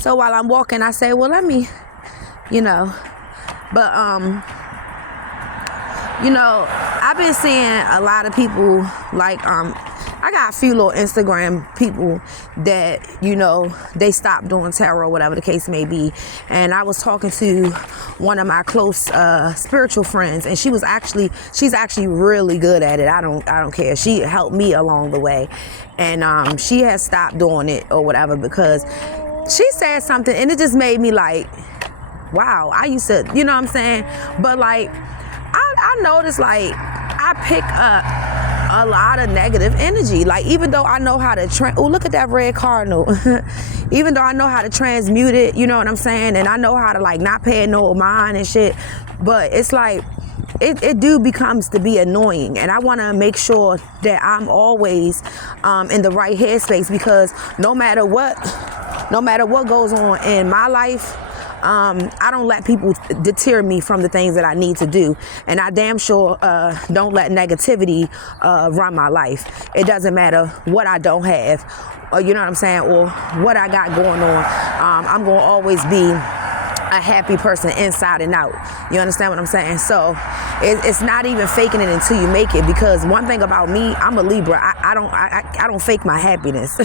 So while I'm walking, I say, well, let me, you know, but, you know, I've been seeing a lot of people, like, I got a few little Instagram people that, you know, they stopped doing tarot, whatever the case may be. And I was talking to one of my close spiritual friends, and she's actually really good at it. I don't care. She helped me along the way. And she has stopped doing it or whatever because she said something and it just made me like, wow, I used to, you know what I'm saying? But like, I noticed like I pick up a lot of negative energy. Like, even though I know how to oh, look at that red cardinal. Even though I know how to transmute it, you know what I'm saying? And I know how to like not pay no mind and shit. But it's like, it do becomes to be annoying. And I want to make sure that I'm always in the right headspace, because no matter what goes on in my life, I don't let people deter me from the things that I need to do. And I damn sure don't let negativity run my life. It doesn't matter what I don't have, or you know what I'm saying, or what I got going on. I'm going to always be a happy person inside and out. You understand what I'm saying? So it's not even faking it until you make it, because one thing about me, I'm a Libra. I don't fake my happiness.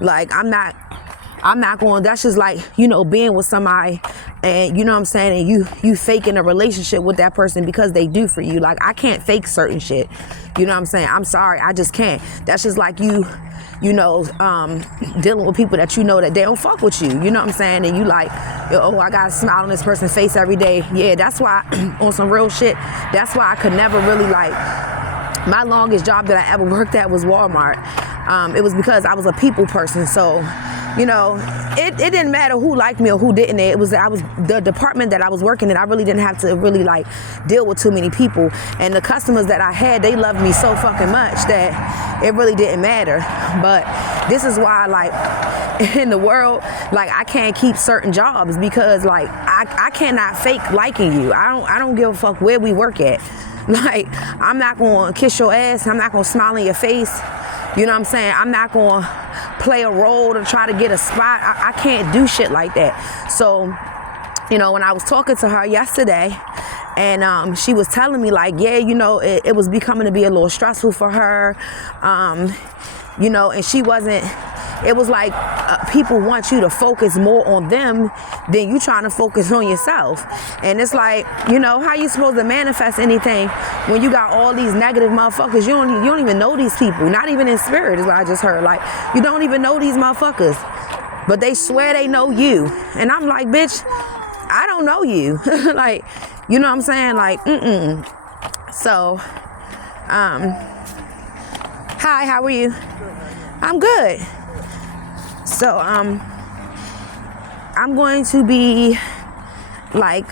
Like, I'm not going, that's just like, you know, being with somebody and you know what I'm saying, and you faking a relationship with that person because they do for you. Like, I can't fake certain shit. You know what I'm saying? I'm sorry, I just can't. That's just like you know, dealing with people that you know that they don't fuck with you. You know what I'm saying? And you like, oh, I gotta smile on this person's face every day. Yeah, that's why, on some real shit, that's why I could never really like, my longest job that I ever worked at was Walmart. It was because I was a people person. So, you know, it didn't matter who liked me or who didn't. I was the department that I was working in. I really didn't have to really like deal with too many people. And the customers that I had, they loved me so fucking much that it really didn't matter. But this is why, like, in the world, like, I can't keep certain jobs because, like, I cannot fake liking you. I don't give a fuck where we work at. Like, I'm not gonna kiss your ass. I'm not gonna smile in your face. You know what I'm saying? I'm not going to play a role to try to get a spot. I can't do shit like that. So, you know, when I was talking to her yesterday, and she was telling me like, yeah, you know, it was becoming to be a little stressful for her. You know, and she wasn't, it was like people want you to focus more on them than you trying to focus on yourself. And it's like, you know, how you supposed to manifest anything when you got all these negative motherfuckers? You don't even know these people, not even in spirit is what I just heard. Like, you don't even know these motherfuckers, but they swear they know you. And I'm like, bitch, I don't know you. Like, you know what I'm saying? Like, So, hi, how are you? I'm good. So, I'm going to be like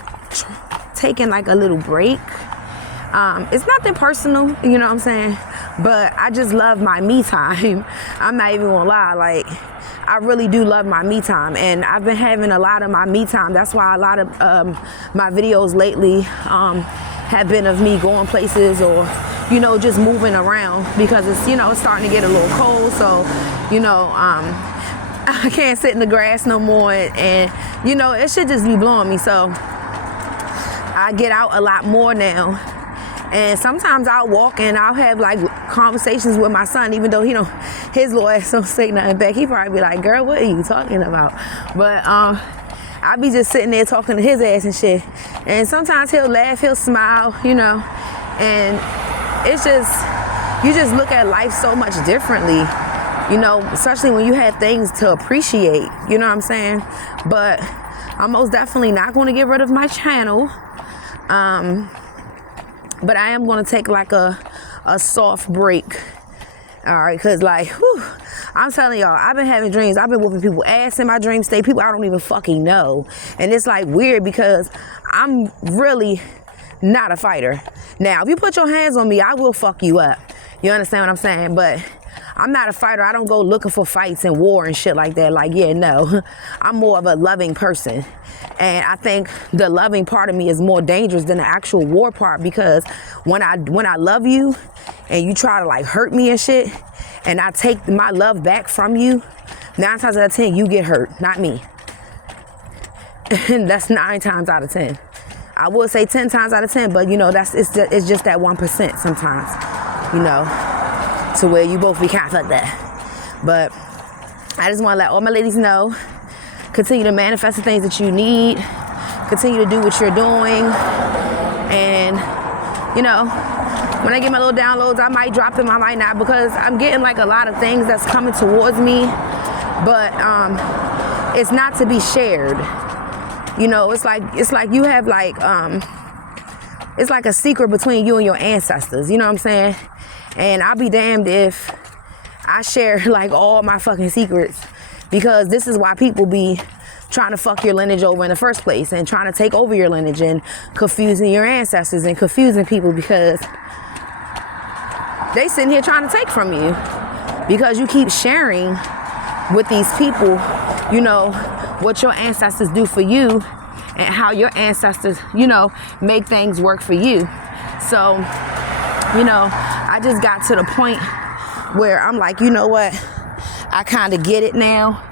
taking like a little break. It's nothing personal, you know what I'm saying? But I just love my me time. I'm not even gonna lie, like, I really do love my me time, and I've been having a lot of my me time. That's why a lot of my videos lately have been of me going places or, you know, just moving around, because it's, you know, it's starting to get a little cold. So, you know, I can't sit in the grass no more, and you know, it should just be blowing me. So I get out a lot more now, and sometimes I'll walk and I'll have like conversations with my son, even though, you know, his little ass don't say nothing back. He probably be like, girl, what are you talking about? But I be just sitting there talking to his ass and shit, and sometimes he'll laugh, he'll smile, you know, and it's just, you just look at life so much differently, you know, especially when you have things to appreciate, you know what I'm saying? But I'm most definitely not going to get rid of my channel. But I am going to take like a soft break. All right, because like, whew, I'm telling y'all, I've been having dreams. I've been whooping people ass in my dream state, people I don't even fucking know. And it's like weird because I'm really not a fighter. Now, if you put your hands on me, I will fuck you up. You understand what I'm saying? But I'm not a fighter. I don't go looking for fights and war and shit like that. Like, yeah, no. I'm more of a loving person. And I think the loving part of me is more dangerous than the actual war part, because when I love you and you try to like hurt me and shit, and I take my love back from you, 9 times out of 10, you get hurt, not me. And that's 9 times out of 10. I would say 10 times out of 10, but you know, it's just that 1% sometimes, you know, to where you both be kind of like that. But I just want to let all my ladies know, continue to manifest the things that you need, continue to do what you're doing, and you know, when I get my little downloads, I might drop them, I might not, because I'm getting like a lot of things that's coming towards me, but it's not to be shared. You know, it's like you have like it's like a secret between you and your ancestors, you know what I'm saying? And I'll be damned if I share like all my fucking secrets, because this is why people be trying to fuck your lineage over in the first place and trying to take over your lineage and confusing your ancestors and confusing people, because they sitting here trying to take from you because you keep sharing with these people, you know, what your ancestors do for you and how your ancestors, you know, make things work for you. So, you know, I just got to the point where I'm like, you know what? I kind of get it now.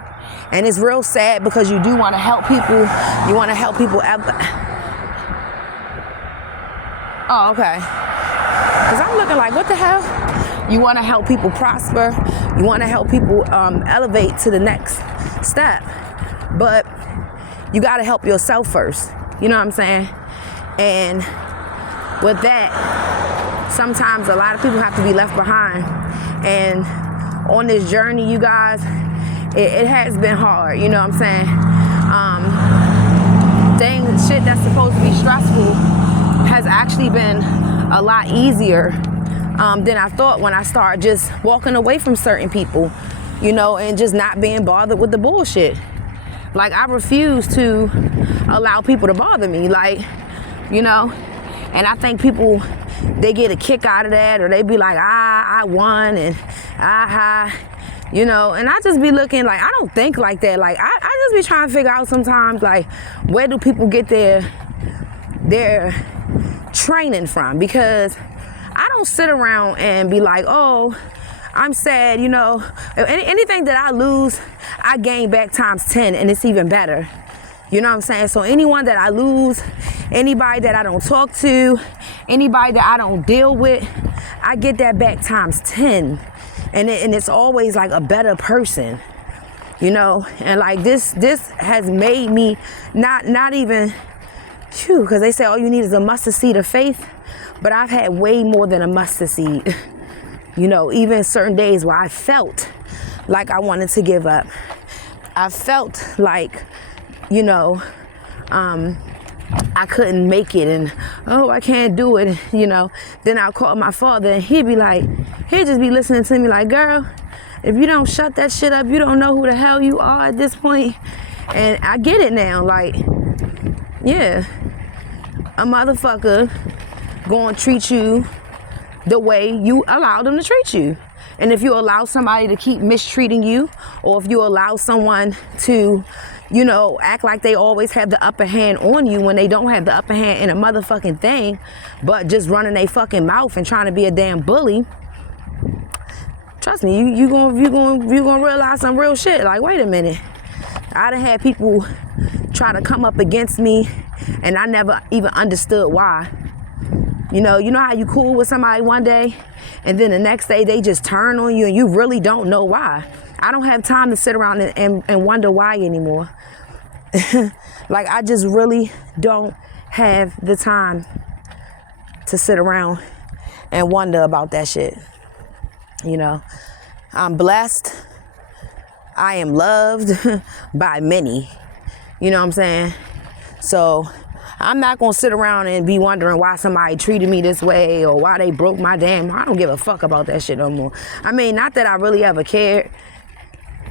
And it's real sad because you do want to help people. You want to help people. Oh, okay. Because I'm looking like, what the hell? You want to help people prosper. You want to help people elevate to the next step. But you got to help yourself first. You know what I'm saying? And with that, sometimes a lot of people have to be left behind. And on this journey, you guys, it has been hard. You know what I'm saying? Shit that's supposed to be stressful has actually been a lot easier than I thought when I started just walking away from certain people, you know, and just not being bothered with the bullshit. Like, I refuse to allow people to bother me, like, you know, and I think people, they get a kick out of that, or they be like, I won, and you know, and I just be looking like, I don't think like that. Like, I just be trying to figure out sometimes, like, where do people get their training from? Because I don't sit around and be like, oh, I'm sad, you know. Anything that I lose, I gain back times 10, and it's even better. You know what I'm saying? So anyone that I lose, anybody that I don't talk to, anybody that I don't deal with, I get that back times 10. And it's always like a better person, you know? And like this has made me not even, because they say all you need is a mustard seed of faith. But I've had way more than a mustard seed. You know, even certain days where I felt like I wanted to give up. I felt like, you know, I couldn't make it, and oh, I can't do it, you know. Then I'll call my father, and he'd just be listening to me like, girl, if you don't shut that shit up, you don't know who the hell you are at this point. And I get it now, like, yeah, a motherfucker gonna treat you the way you allow them to treat you. And if you allow somebody to keep mistreating you, or if you allow someone to, you know, act like they always have the upper hand on you when they don't have the upper hand in a motherfucking thing, but just running their fucking mouth and trying to be a damn bully, trust me, you gonna realize some real shit. Like, wait a minute, I done had people try to come up against me, and I never even understood why. You know how you cool with somebody one day, and then the next day they just turn on you, and you really don't know why. I don't have time to sit around and wonder why anymore. Like, I just really don't have the time to sit around and wonder about that shit. You know, I'm blessed. I am loved by many. You know what I'm saying? So I'm not going to sit around and be wondering why somebody treated me this way or why they broke my damn. I don't give a fuck about that shit no more. I mean, not that I really ever cared,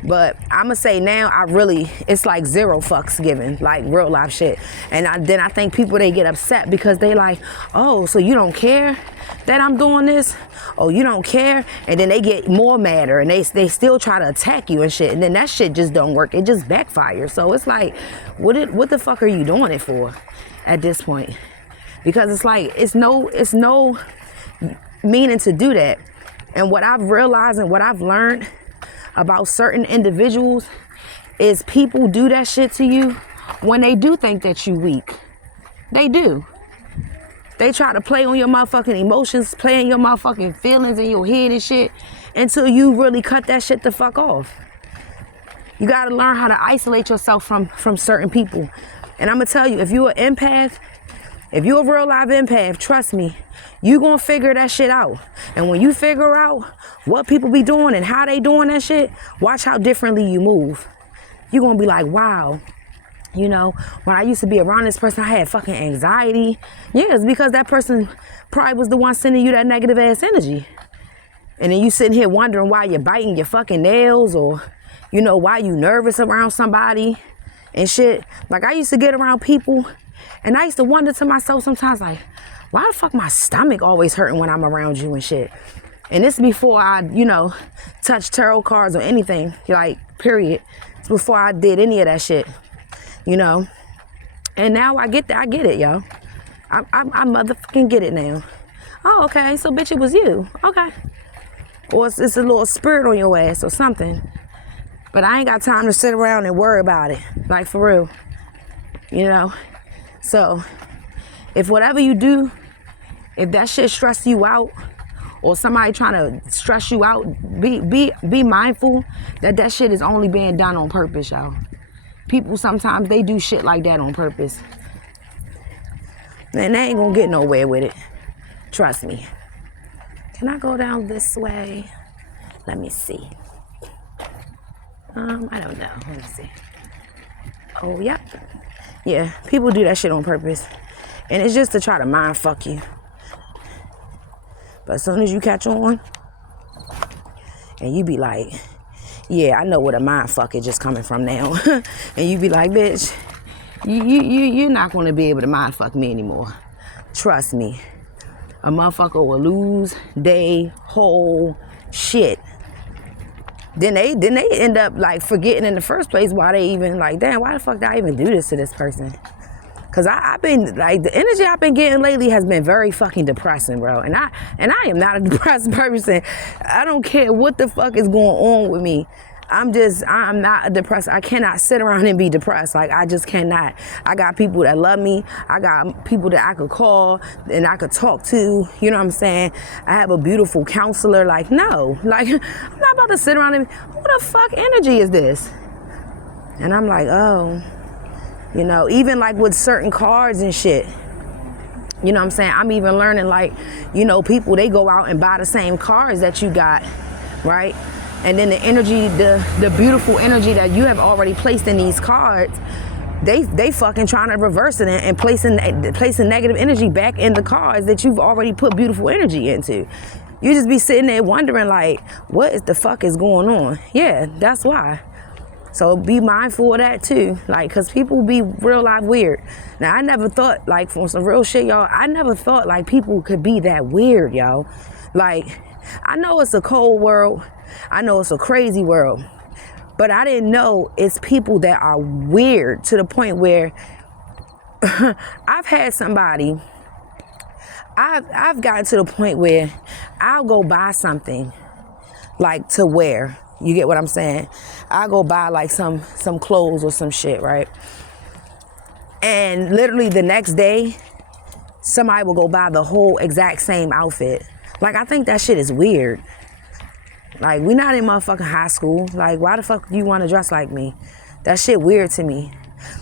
but I'm going to say now it's like zero fucks given, like real life shit. And then I think people, they get upset because they like, oh, so you don't care that I'm doing this? Oh, you don't care? And then they get more madder, and they still try to attack you and shit. And then that shit just don't work. It just backfires. So it's like, what the fuck are you doing it for at this point? Because it's like, it's no meaning to do that. And what I've realized and what I've learned about certain individuals is people do that shit to you when they do think that you weak. They do. They try to play on your motherfucking emotions, play in your motherfucking feelings in your head and shit until you really cut that shit the fuck off. You gotta learn how to isolate yourself from certain people. And I'm gonna tell you, if you're an empath, if you're a real live empath, trust me, you gonna figure that shit out. And when you figure out what people be doing and how they doing that shit, watch how differently you move. You're gonna be like, wow. You know, when I used to be around this person, I had fucking anxiety. Yeah, it's because that person probably was the one sending you that negative ass energy. And then you sitting here wondering why you're biting your fucking nails, or, you know, why you nervous around somebody and shit. Like, I used to get around people and I used to wonder to myself sometimes, like, why the fuck my stomach always hurting when I'm around you and shit? And this is before I, you know, touched tarot cards or anything, like, period. It's before I did any of that shit. You know, and now I get that. I get it, yo. I motherfucking get it now. Oh, okay. So, bitch, it was you. Okay. Or it's a little spirit on your ass or something. But I ain't got time to sit around and worry about it. Like, for real. You know? So, if whatever you do, if that shit stress you out, or somebody trying to stress you out, be mindful that shit is only being done on purpose, y'all. People sometimes, they do shit like that on purpose. And they ain't gonna get nowhere with it. Trust me. Can I go down this way? Let me see. I don't know. Let me see. Oh, yep. Yeah, people do that shit on purpose. And it's just to try to mind fuck you. But as soon as you catch on, and you be like, yeah, I know where the mind fuck is just coming from now. And you be like, bitch, you're not going to be able to mind fuck me anymore. Trust me. A motherfucker will lose they whole shit. Then they end up like forgetting in the first place why they even like, damn, why the fuck did I even do this to this person? Cause I've been like, the energy I've been getting lately has been very fucking depressing, bro. And I am not a depressed person. I don't care what the fuck is going on with me. I'm not a depressed. I cannot sit around and be depressed. Like, I just cannot. I got people that love me. I got people that I could call and I could talk to. You know what I'm saying? I have a beautiful counselor. Like, no. Like, I'm not about to sit around and, who the fuck energy is this? And I'm like, oh. You know, even like with certain cards and shit, you know what I'm saying? I'm even learning, like, you know, people, they go out and buy the same cards that you got, right? And then the energy, the beautiful energy that you have already placed in these cards, they fucking trying to reverse it and placing negative energy back in the cards that you've already put beautiful energy into. You just be sitting there wondering, like, what is the fuck is going on? Yeah, that's why. So be mindful of that too, like, cause people be real life weird. Now, I never thought, like, for some real shit, y'all, I never thought like people could be that weird, y'all. Like, I know it's a cold world, I know it's a crazy world, but I didn't know it's people that are weird to the point where I've had somebody, I've gotten to the point where I'll go buy something like to wear. You get what I'm saying? I go buy like some clothes or some shit, right? And literally the next day, somebody will go buy the whole exact same outfit. Like, I think that shit is weird. Like, we not in motherfucking high school. Like, why the fuck do you want to dress like me? That shit weird to me.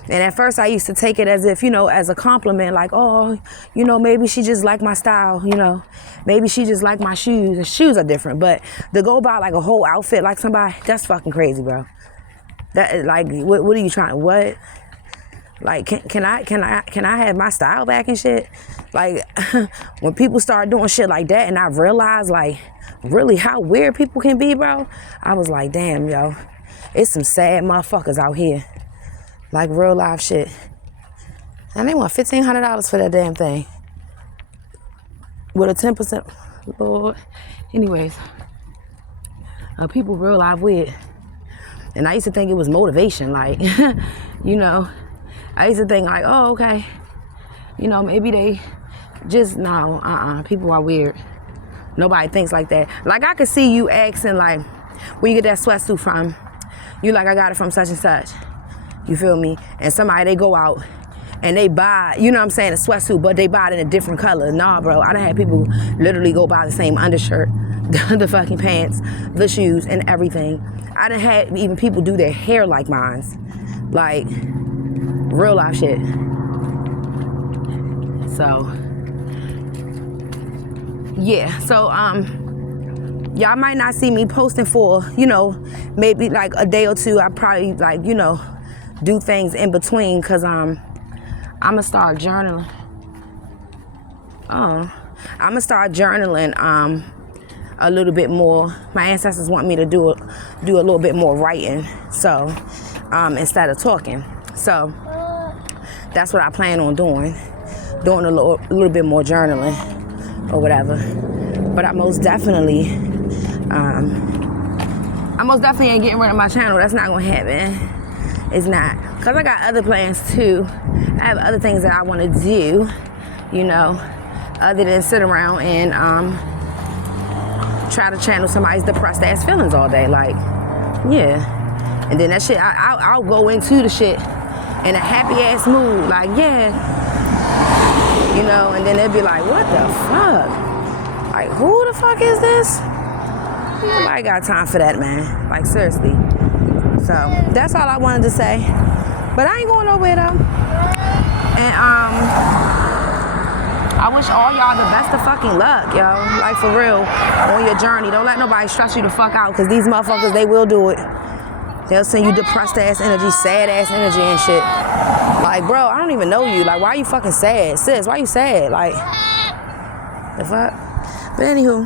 And at first I used to take it as if, you know, as a compliment, like, oh, you know, maybe she just like my style, you know, maybe she just like my shoes. The shoes are different, but to go buy like a whole outfit like somebody, that's fucking crazy, bro. That, like, what are you trying, what? Like, can I have my style back and shit? Like, when people start doing shit like that and I realized, like, really how weird people can be, bro, I was like, damn, yo, it's some sad motherfuckers out here. Like, real life shit. And they want $1,500 for that damn thing. With a 10%, Lord. Anyways, people real life weird. And I used to think it was motivation, like, you know, I used to think like, oh, okay, you know, maybe they just, no, people are weird. Nobody thinks like that. Like, I could see you asking, like, where you get that sweatsuit from? You like, I got it from such and such. You feel me? And somebody, they go out and they buy, you know what I'm saying, a sweatsuit, but they buy it in a different color. Nah, bro, I done had people literally go buy the same undershirt, the fucking pants, the shoes, and everything. I done had even people do their hair like mine. Like, real life shit. So, yeah, so, y'all might not see me posting for, you know, maybe like a day or two. I probably, like, you know, do things in between, because I'm gonna start journaling. I'm gonna start journaling a little bit more. My ancestors want me to do a little bit more writing, so instead of talking. So that's what I plan on doing a little bit more journaling or whatever. But I most definitely ain't getting rid of my channel. That's not gonna happen. It's not, because I got other plans too. I have other things that I want to do, you know, other than sit around and try to channel somebody's depressed ass feelings all day. Like, yeah. And then that shit, I'll go into the shit in a happy ass mood. Like, yeah. You know, and then they'll be like, what the fuck? Like, who the fuck is this? Nobody got time for that, man. Like, seriously. So that's all I wanted to say. But I ain't going nowhere though. And I wish all y'all the best of fucking luck, yo. Like, for real, on your journey. Don't let nobody stress you the fuck out, because these motherfuckers, they will do it. They'll send you depressed ass energy, sad ass energy and shit. Like, bro, I don't even know you. Like, why are you fucking sad? Sis, why you sad? Like, the fuck? But anywho.